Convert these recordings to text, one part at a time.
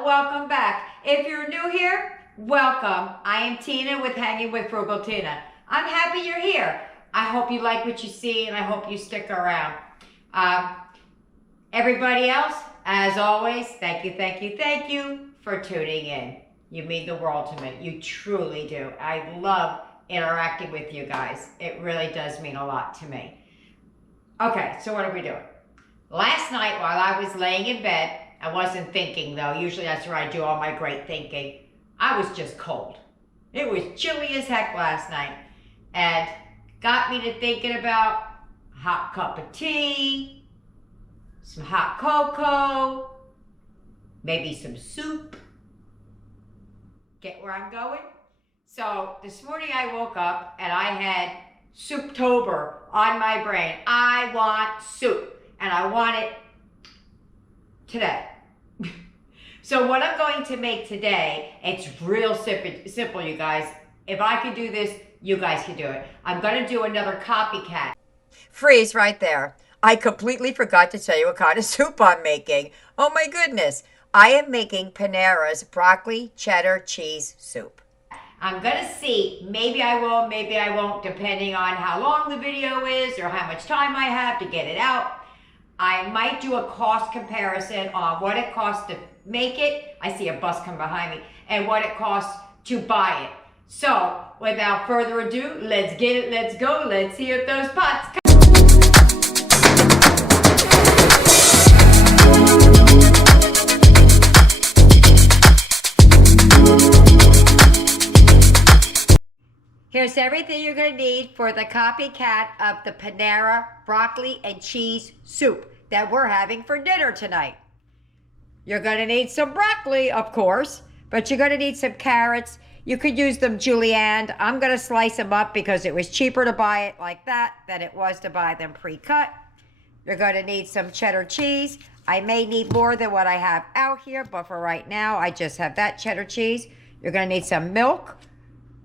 Well, welcome back. If you're new here, welcome. I am Tina with Hanging with Frugal Tina. I'm happy you're here. I hope you like what you see and I hope you stick around. Everybody else, as always, thank you for tuning in. You mean the world to me. You truly do. I love interacting with you guys. It really does mean a lot to me. Okay, so what are we doing? Last night while I was laying in bed, I wasn't thinking though. Usually that's where I do all my great thinking. I was just cold. It was chilly as heck last night. And got me to thinking about a hot cup of tea, some hot cocoa, maybe some soup. Get where I'm going? So this morning I woke up and I had Souptober on my brain. I want soup and I want it today. So what I'm going to make today, it's real simple, you guys. If I can do this, you guys can do it. I'm going to do another copycat. Freeze right there. I completely forgot to tell you what kind of soup I'm making. Oh my goodness. I am making Panera's broccoli cheddar cheese soup. I'm going to see, maybe I will, maybe I won't, depending on how long the video is or how much time I have to get it out. I might do a cost comparison on what it costs to make it. I see a bus come behind me. And what it costs to buy it. So, without further ado, let's get it, let's go, let's heat up those pots. Here's everything you're going to need for the copycat of the Panera broccoli and cheese soup that we're having for dinner tonight. You're going to need some broccoli, of course, but you're going to need some carrots. You could use them julienned. I'm going to slice them up because it was cheaper to buy it like that than it was to buy them pre-cut. You're going to need some cheddar cheese. I may need more than what I have out here, but for right now, I just have that cheddar cheese. You're going to need some milk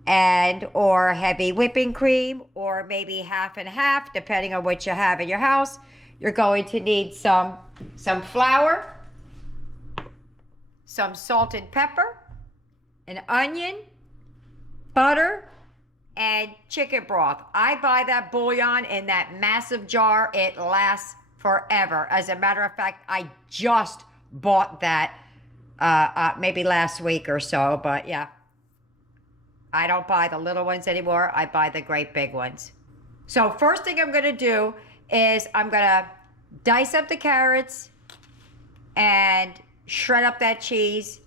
and or heavy whipping cream, or maybe half and half, depending on what you have in your house. You're going to need some flour, some salt and pepper, an onion, butter, and chicken broth. I buy that bouillon in that massive jar. It lasts forever. As a matter of fact, I just bought that maybe last week or so, but yeah. I don't buy the little ones anymore. I buy the great big ones. So first thing I'm going to do is I'm going to dice up the carrots and shred up that cheese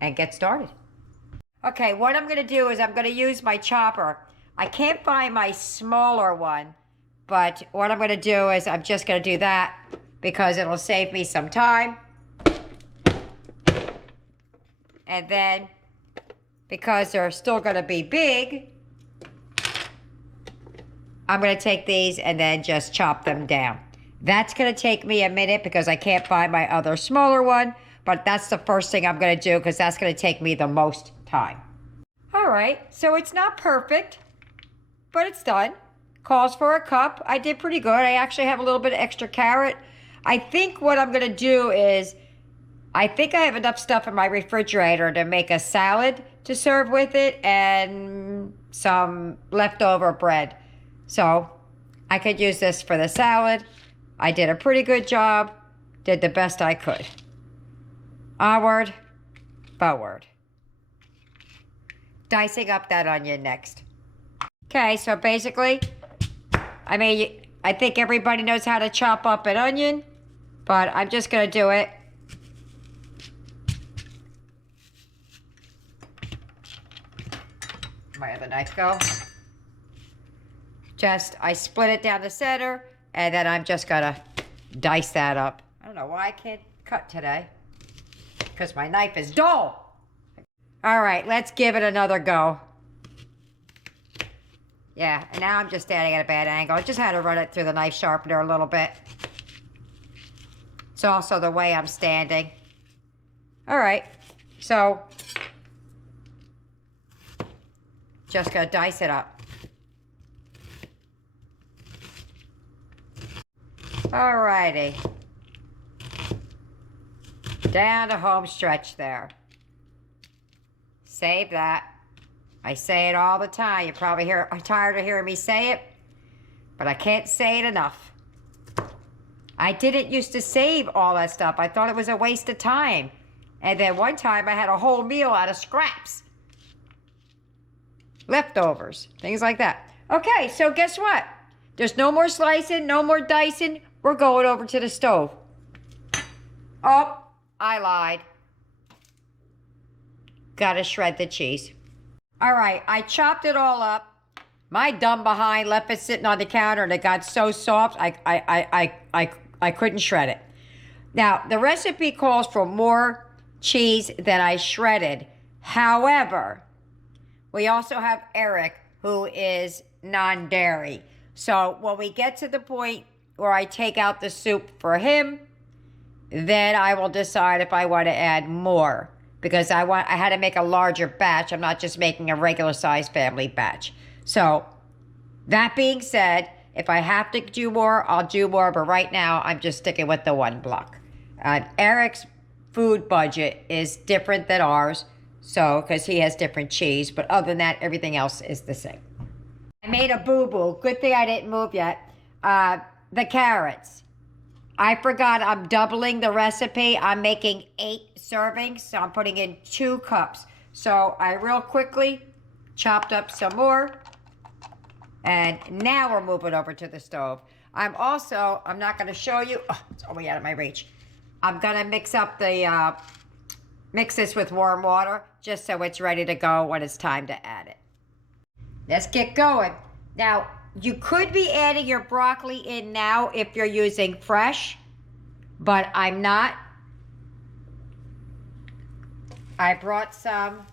and get started. Okay, what I'm going to do is I'm going to use my chopper. I can't find my smaller one, but what I'm going to do is I'm just going to do that because it'll save me some time. And then, because they're still going to be big, I'm going to take these and then just chop them down. That's going to take me a minute because I can't find my other smaller one, but that's the first thing I'm going to do because that's going to take me the most time. All right, so it's not perfect, but it's done. Calls for a cup. I did pretty good. I actually have a little bit of extra carrot. I think what I'm going to do is, I think I have enough stuff in my refrigerator to make a salad to serve with it and some leftover bread. So I could use this for the salad. I did a pretty good job. Did the best I could. Onward, forward. Dicing up that onion next. Okay, so basically, I think everybody knows how to chop up an onion, but I'm just going to do it. My other knife go. I split it down the center, and then I'm just gonna dice that up. I don't know why I can't cut today, because my knife is dull. All right, let's give it another go. Yeah, and now I'm just standing at a bad angle. I just had to run it through the knife sharpener a little bit. It's also the way I'm standing. All right, so just gonna dice it up. Alrighty. Down the home stretch there. Save that. I say it all the time. You probably are tired of hearing me say it, but I can't say it enough. I didn't used to save all that stuff. I thought it was a waste of time. And then one time I had a whole meal out of scraps. Leftovers, things like that. Okay, so guess what? There's no more slicing, no more dicing. We're going over to the stove. Oh, I lied. Gotta shred the cheese. All right, I chopped it all up. My dumb behind left it sitting on the counter and it got so soft, I couldn't shred it. Now, the recipe calls for more cheese than I shredded. However, we also have Eric, who is non-dairy. So when we get to the point where I take out the soup for him, then I will decide if I want to add more. Because I had to make a larger batch. I'm not just making a regular size family batch. So, that being said, if I have to do more, I'll do more. But right now, I'm just sticking with the 1 block. Eric's food budget is different than ours. So, because he has different cheese. But other than that, everything else is the same. I made a boo-boo. Good thing I didn't move yet. The carrots. I forgot I'm doubling the recipe. I'm making 8 servings, so I'm putting in 2 cups. So I real quickly chopped up some more. And now we're moving over to the stove. I'm not going to show you. Oh, it's all the way out of my reach. I'm going to mix up the, mix this with warm water just so it's ready to go when it's time to add it. Let's get going. Now, you could be adding your broccoli in now if you're using fresh, but I'm not. I brought some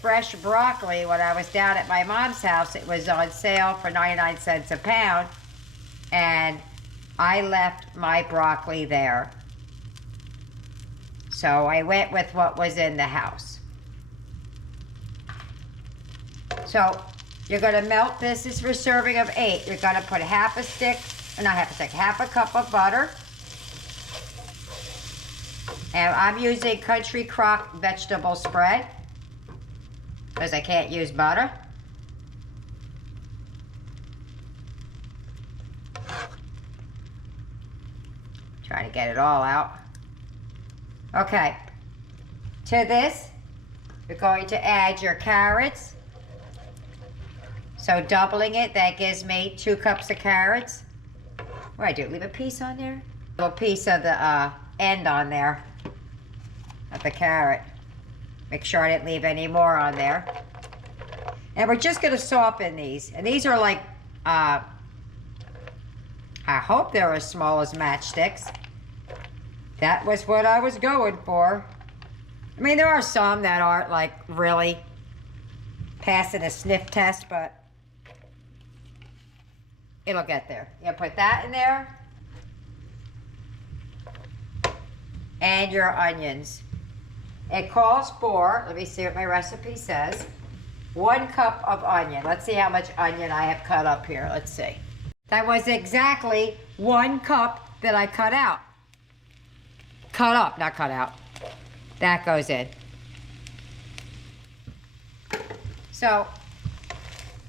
fresh broccoli when I was down at my mom's house. It was on sale for 99 cents a pound, and I left my broccoli there. So I went with what was in the house. So you're going to melt this. This is for a serving of 8. You're going to put half a cup of butter. And I'm using Country Crock vegetable spread because I can't use butter. Trying to get it all out. Okay. To this, you're going to add your carrots. So doubling it, that gives me 2 cups of carrots. What do I do? Leave a piece on there? A little piece of the end on there of the carrot. Make sure I didn't leave any more on there. And we're just going to soften these. And these are like, I hope they're as small as matchsticks. That was what I was going for. I mean, there are some that aren't like really passing a sniff test, but it'll get there. You put that in there. And your onions. It calls for, let me see what my recipe says, 1 cup of onion. Let's see how much onion I have cut up here. Let's see. That was exactly 1 cup that I cut out. Cut up, not cut out. That goes in. So,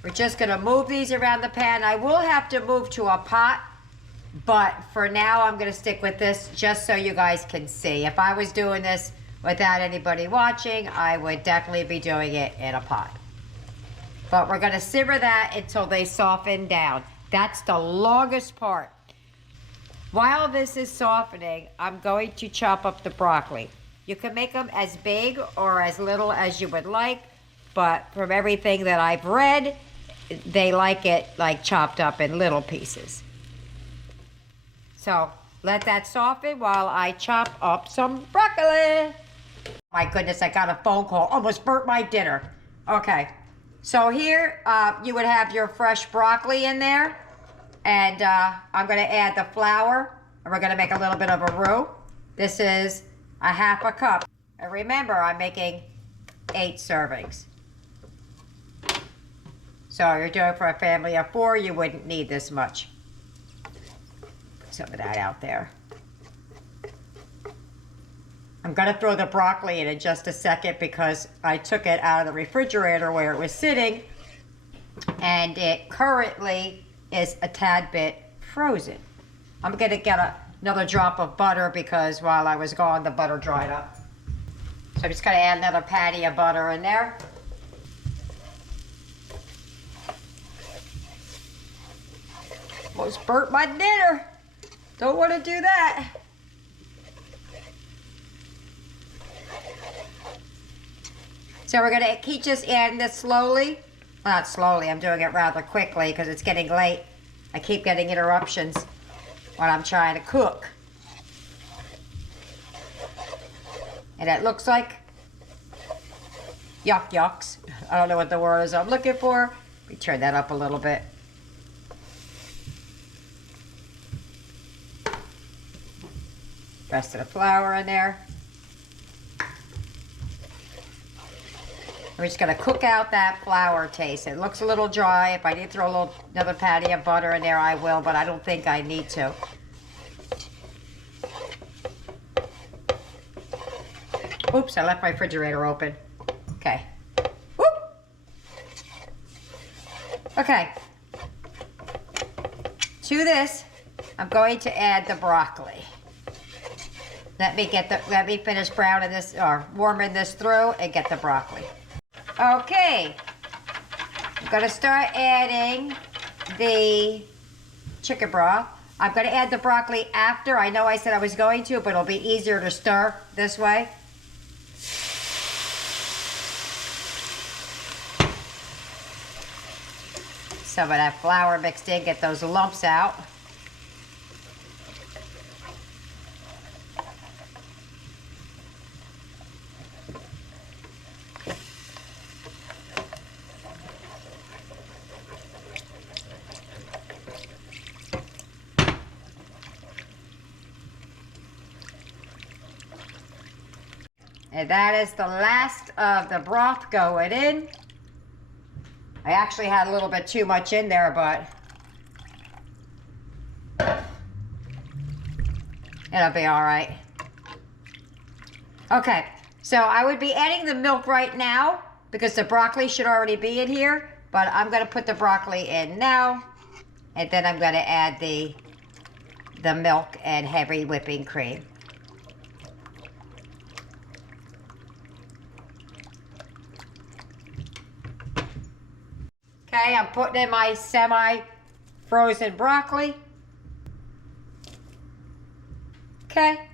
we're just going to move these around the pan. I will have to move to a pot, but for now I'm going to stick with this just so you guys can see. If I was doing this without anybody watching, I would definitely be doing it in a pot. But we're going to simmer that until they soften down. That's the longest part. While this is softening, I'm going to chop up the broccoli. You can make them as big or as little as you would like, but from everything that I've read, they like it like chopped up in little pieces. So let that soften while I chop up some broccoli. My goodness, I got a phone call. Almost burnt my dinner. Okay, so here you would have your fresh broccoli in there. And I'm going to add the flour. And we're going to make a little bit of a roux. This is a half a cup. And remember, I'm making 8 servings. So you're doing for a family of 4, you wouldn't need this much. Put some of that out there. I'm gonna throw the broccoli in just a second because I took it out of the refrigerator where it was sitting and it currently is a tad bit frozen. I'm gonna get another drop of butter because while I was gone, the butter dried up. So I'm just gonna add another patty of butter in there. Almost burnt my dinner. Don't want to do that. So we're gonna keep just adding this slowly. Well, not slowly, I'm doing it rather quickly because it's getting late. I keep getting interruptions when I'm trying to cook. And it looks like yucks. I don't know what the word is I'm looking for. Let me turn that up a little bit. Rest of the flour in there. We're just gonna cook out that flour taste. It looks a little dry. If I need to throw another patty of butter in there, I will, but I don't think I need to. Oops, I left my refrigerator open. Okay. Whoop. Okay. To this, I'm going to add the broccoli. Let me finish browning this or warming this through and get the broccoli. Okay, I'm gonna start adding the chicken broth. I'm gonna add the broccoli after. I know I said I was going to, but it'll be easier to stir this way. Some of that flour mixed in, get those lumps out. And that is the last of the broth going in. I actually had a little bit too much in there, but it'll be all right. Okay, so I would be adding the milk right now because the broccoli should already be in here, but I'm gonna put the broccoli in now, and then I'm gonna add the milk and heavy whipping cream. Okay, I'm putting in my semi-frozen broccoli. Okay.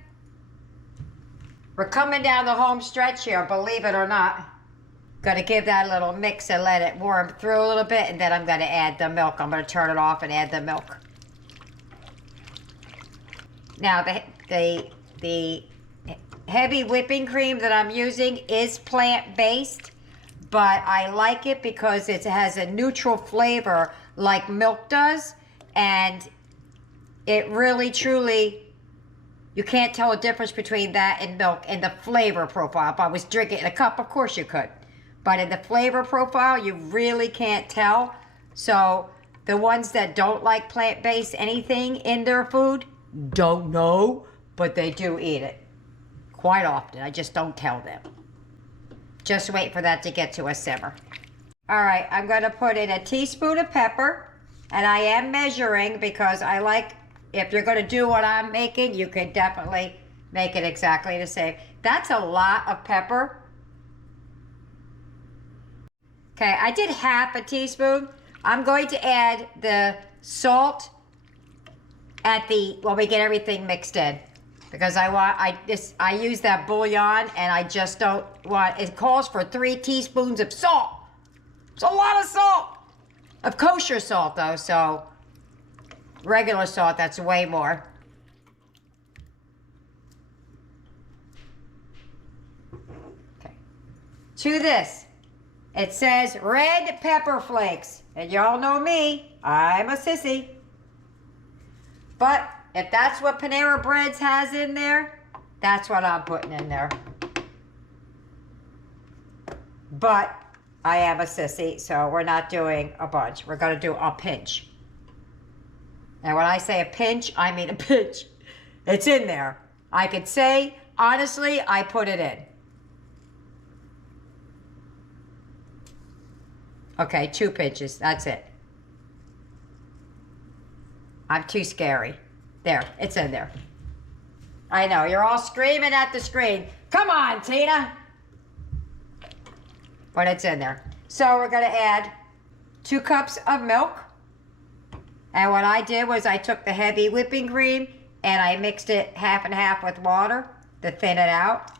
We're coming down the home stretch here, believe it or not. Gonna give that a little mix and let it warm through a little bit, and then I'm gonna add the milk. I'm gonna turn it off and add the milk. Now, the heavy whipping cream that I'm using is plant-based, but I like it because it has a neutral flavor like milk does, and it really, truly, you can't tell a difference between that and milk in the flavor profile. If I was drinking in a cup, of course you could, but in the flavor profile, you really can't tell. So the ones that don't like plant-based anything in their food don't know, but they do eat it quite often. I just don't tell them. Just wait for that to get to a simmer. All right, I'm gonna put in a teaspoon of pepper, and I am measuring because I like, if you're gonna do what I'm making, you can definitely make it exactly the same. That's a lot of pepper. Okay, I did half a teaspoon. I'm going to add the salt when we get everything mixed in. Because I use that bouillon, and I just don't want, it calls for 3 teaspoons of salt. It's a lot of salt. Of kosher salt though, so regular salt, that's way more. Okay. To this, it says red pepper flakes. And y'all know me, I'm a sissy. But if that's what Panera Breads has in there, that's what I'm putting in there. But I am a sissy, so we're not doing a bunch. We're gonna do a pinch. And when I say a pinch, I mean a pinch. It's in there. I could say honestly, I put it in. Okay, 2 pinches. That's it. I'm too scary. There, it's in there. I know, you're all screaming at the screen. Come on, Tina. But it's in there. So we're gonna add 2 cups of milk. And what I did was I took the heavy whipping cream and I mixed it half and half with water to thin it out.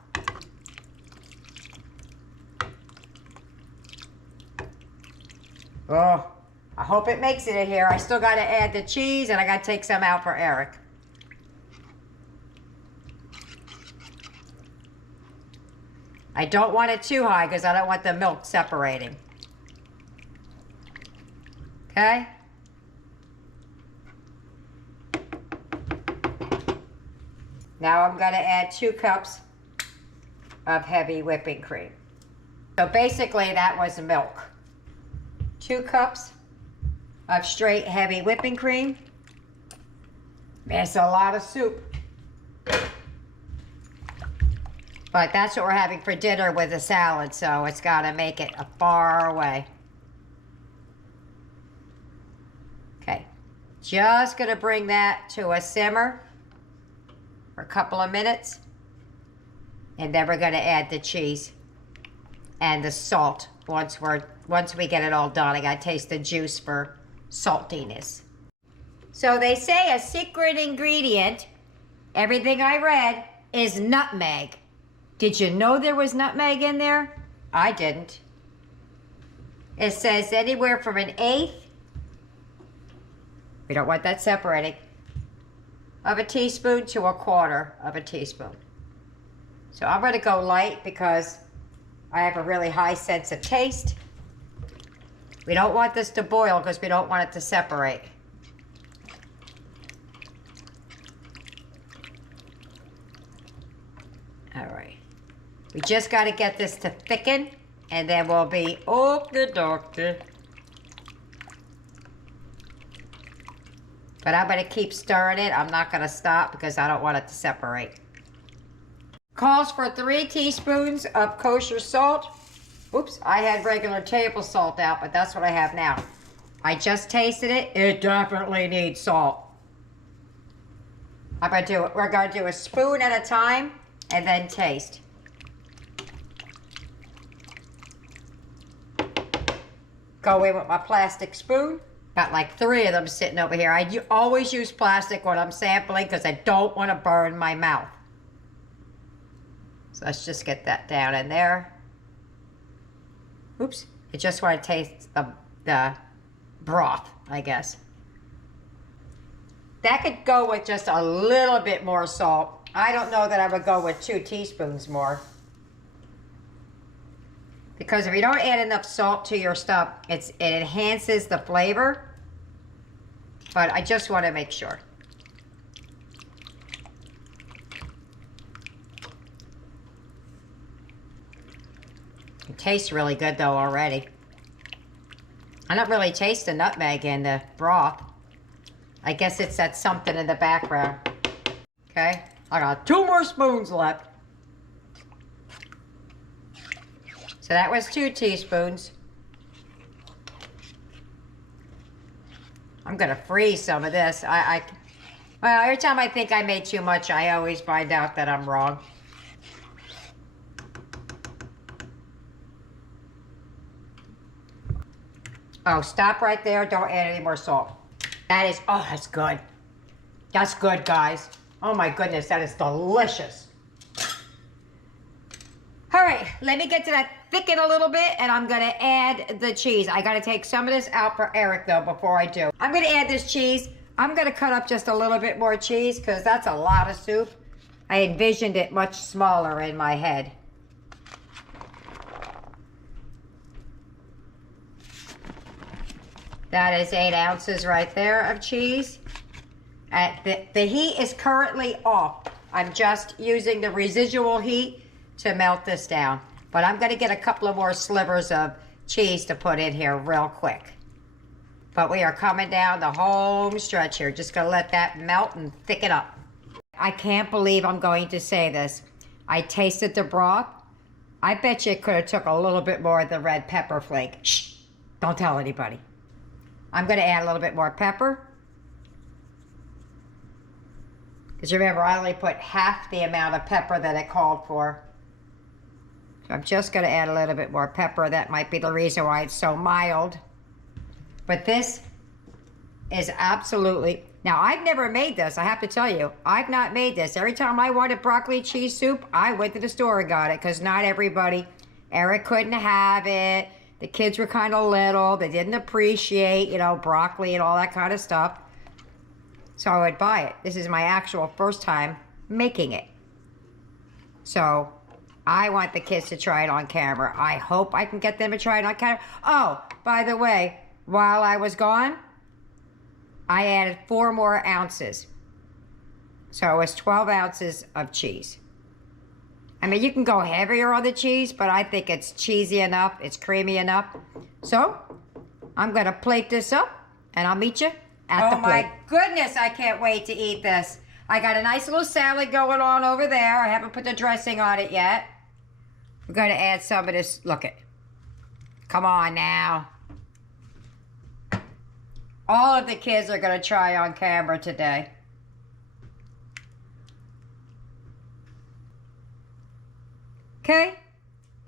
Oh, I hope it makes it in here. I still got to add the cheese and I got to take some out for Eric. I don't want it too high because I don't want the milk separating. Okay? Now I'm going to add 2 cups of heavy whipping cream. So basically that was milk. 2 cups of straight heavy whipping cream. It's a lot of soup. But that's what we're having for dinner with a salad, so it's got to make it a far away. Okay, just going to bring that to a simmer for a couple of minutes. And then we're going to add the cheese and the salt once we get it all done. I got to taste the juice for saltiness. So they say a secret ingredient, everything I read, is nutmeg. Did you know there was nutmeg in there? I didn't. It says anywhere from 1/8, we don't want that separating, of a teaspoon to 1/4 of a teaspoon. So I'm going to go light because I have a really high sense of taste. We don't want this to boil because we don't want it to separate. All right. We just got to get this to thicken, and then we'll be okie-dokie. But I'm going to keep stirring it. I'm not going to stop because I don't want it to separate. Calls for 3 teaspoons of kosher salt. Oops, I had regular table salt out, but that's what I have now. I just tasted it. It definitely needs salt. I'm going to do it. We're going to do a spoon at a time and then taste. Go in with my plastic spoon. Got like 3 of them sitting over here. I always use plastic when I'm sampling because I don't want to burn my mouth. So let's just get that down in there. Oops, I just want to taste the broth, I guess. That could go with just a little bit more salt. I don't know that I would go with 2 teaspoons more. Because if you don't add enough salt to your stuff, it enhances the flavor. But I just want to make sure. It tastes really good though already. I don't really taste the nutmeg in the broth. I guess it's that something in the background. Okay, I got 2 more spoons left. So that was 2 teaspoons. I'm gonna freeze some of this. Well, every time I think I made too much, I always find out that I'm wrong. Oh, stop right there. Don't add any more salt. That is, oh, that's good. That's good, guys. Oh my goodness, that is delicious. All right, let me get to that thicken a little bit and I'm gonna add the cheese. I gotta take some of this out for Eric though before I do. I'm gonna add this cheese. I'm gonna cut up just a little bit more cheese because that's a lot of soup. I envisioned it much smaller in my head. That is 8 ounces right there of cheese. The heat is currently off. I'm just using the residual heat to melt this down. But I'm going to get a couple of more slivers of cheese to put in here real quick. But we are coming down the home stretch here. Just going to let that melt and thicken up. I can't believe I'm going to say this, I tasted the broth. I bet you it could have took a little bit more of the red pepper flake. Shh, don't tell anybody. I'm gonna add a little bit more pepper. Because remember, I only put half the amount of pepper that it called for. So I'm just gonna add a little bit more pepper. That might be the reason why it's so mild. But this is absolutely, now I've never made this, I have to tell you. I've not made this. Every time I wanted broccoli cheese soup, I went to the store and got it, because not everybody, Eric couldn't have it. The kids were kind of little. They didn't appreciate, you know, broccoli and all that kind of stuff. So I would buy it. This is my actual first time making it. So I want the kids to try it on camera. I hope I can get them to try it on camera. Oh, by the way, while I was gone, I added 4 more ounces. So it was 12 ounces of cheese. I mean, you can go heavier on the cheese, but I think it's cheesy enough, it's creamy enough. So I'm gonna plate this up and I'll meet you at the plate. Oh my goodness, I can't wait to eat this. I got a nice little salad going on over there. I haven't put the dressing on it yet. We're gonna add some of this, look it. Come on now. All of the kids are gonna try on camera today. Okay,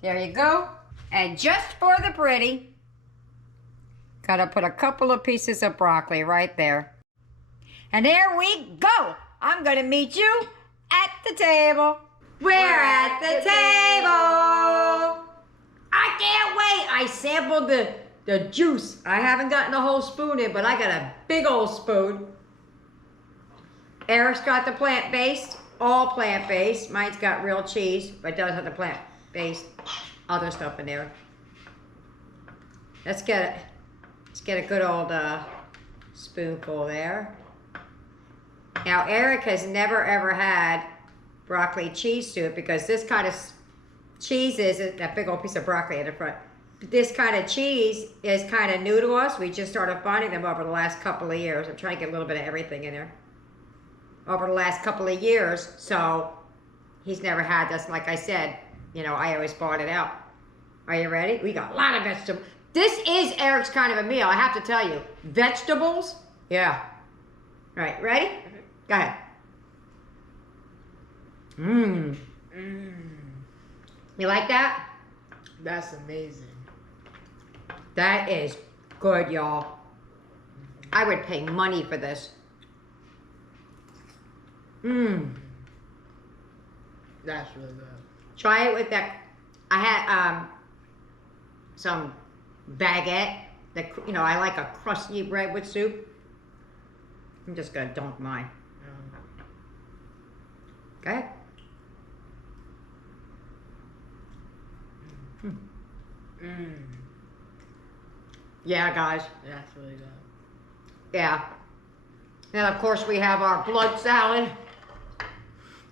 there you go. And just for the pretty, gotta put a couple of pieces of broccoli right there. And there we go. I'm gonna meet you at the table. We're at the table. I can't wait. I sampled the juice. I haven't gotten a whole spoon in, but I got a big old spoon. Eric's got the plant-based, all plant-based. Mine's got real cheese, but it does have the plant-based other stuff in there. Let's get a good old spoonful there. Now, Eric has never ever had broccoli cheese soup because this kind of cheese is that big old piece of broccoli in the front. This kind of cheese is kind of new to us. We just started finding them over the last couple of years. I'm trying to get a little bit of everything in there. Over the last couple of years, so he's never had this. Like I said, you know, I always bought it out. Are you ready? We got a lot of vegetables. This is Eric's kind of a meal, I have to tell you. Vegetables, yeah. All right, ready? Go ahead. Mmm. Mmm. You like that? That's amazing. That is good, y'all. I would pay money for this. Mmm. That's really good. Try it with that. I had some baguette. You know, I like a crusty bread with soup. I'm just gonna dunk mine. Go ahead. Mmm. Yeah, guys. That's really good. Yeah. And of course we have our blood salad.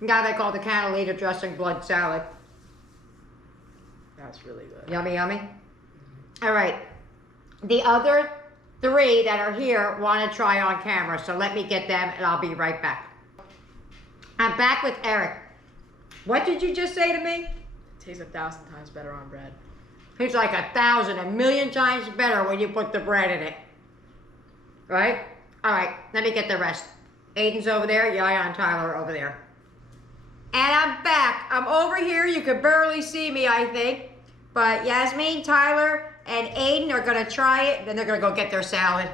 Now they call the cannellini dressing blood salad. That's really good. Yummy, yummy. All right. The other 3 that are here want to try on camera, so let me get them and I'll be right back. I'm back with Eric. What did you just say to me? It tastes 1,000 times better on bread. It's like 1,000, a million times better when you put the bread in it. Right? All right, let me get the rest. Aiden's over there, Yaya and Tyler are over there. And I'm back. I'm over here. You can barely see me, I think. But Yasmin, Tyler, and Aiden are gonna try it, then they're gonna go get their salad.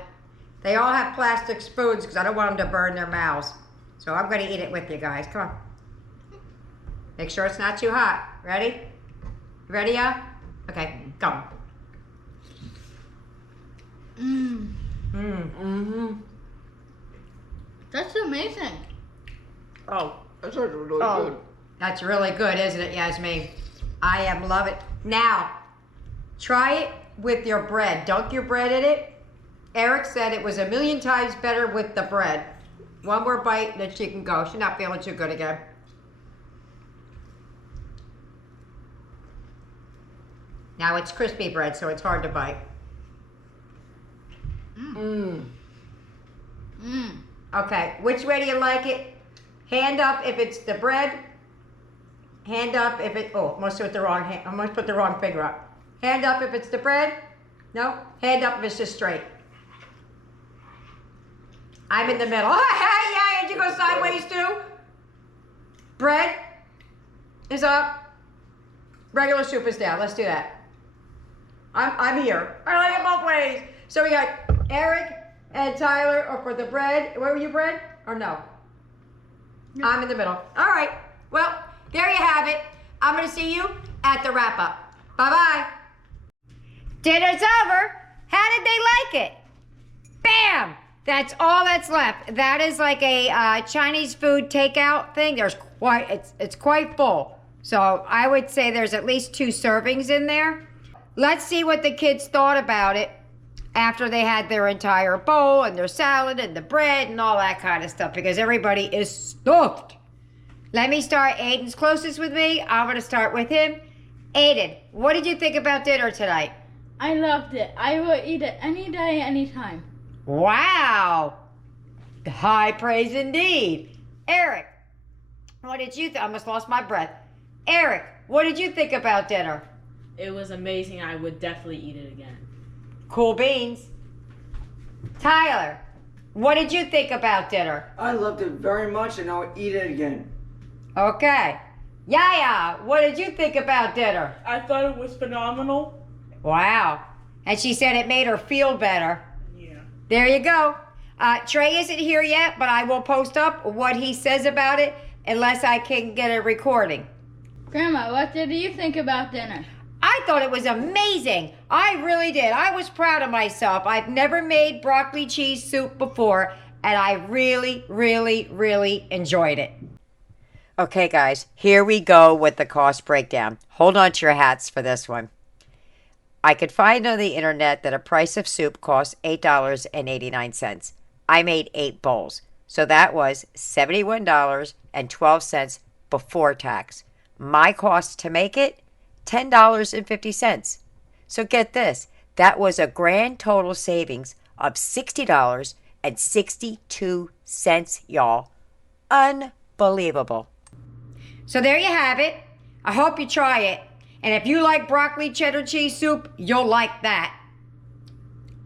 They all have plastic spoons because I don't want them to burn their mouths. So I'm gonna eat it with you guys. Come on. Make sure it's not too hot. Ready? Ready, yeah? Okay, go. Mmm. Mm-hmm. That's amazing. Oh, that's really good. Oh, that's really good, isn't it, Yasmin? I am loving it. Now, try it with your bread. Dunk your bread in it. Eric said it was 1,000,000 times better with the bread. One more bite, and then she can go. She's not feeling too good again. Now it's crispy bread, so it's hard to bite. Mmm. Okay, which way do you like it? Hand up if it's the bread, Hand up if it, oh, almost put the wrong hand, almost put the wrong finger up. Hand up if it's the bread. No, hand up if it's just straight. I'm in the middle. Yeah, did you go sideways too? Bread is up. Regular soup is down. Let's do that. I'm here. I like it both ways. So we got Eric and Tyler are for the bread. Where were you, bread? Or no? I'm in the middle. All right. Well, there you have it. I'm going to see you at the wrap up. Bye-bye. Dinner's over. How did they like it? Bam! That's all that's left. That is like a Chinese food takeout thing. It's quite full. So I would say there's at least 2 servings in there. Let's see what the kids thought about it after they had their entire bowl and their salad and the bread and all that kind of stuff, because everybody is stuffed. Let me start. Aiden's closest with me. I'm going to start with him. Aiden, what did you think about dinner tonight? I loved it. I will eat it any day, anytime. Wow. High praise indeed. Eric, what did you think? I almost lost my breath. Eric, what did you think about dinner? It was amazing. I would definitely eat it again. Cool beans. Tyler, what did you think about dinner? I loved it very much and I'll eat it again. Okay. Yaya, what did you think about dinner? I thought it was phenomenal. Wow. And she said it made her feel better. Yeah. There you go. Trey isn't here yet, but I will post up what he says about it unless I can get a recording. Grandma, what did you think about dinner? I thought it was amazing. I really did. I was proud of myself. I've never made broccoli cheese soup before, and I really, really, really enjoyed it. Okay, guys, here we go with the cost breakdown. Hold on to your hats for this one. I could find on the internet that a price of soup costs $8.89. I made 8 bowls, so that was $71.12 before tax. My cost to make it, $10.50. So get this, that was a grand total savings of $60.62, y'all. Unbelievable. So there you have it. I hope you try it. And if you like broccoli cheddar cheese soup, you'll like that.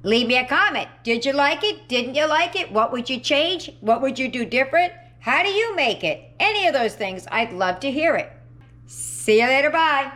Leave me a comment. Did you like it? Didn't you like it? What would you change? What would you do different? How do you make it? Any of those things, I'd love to hear it. See you later. Bye.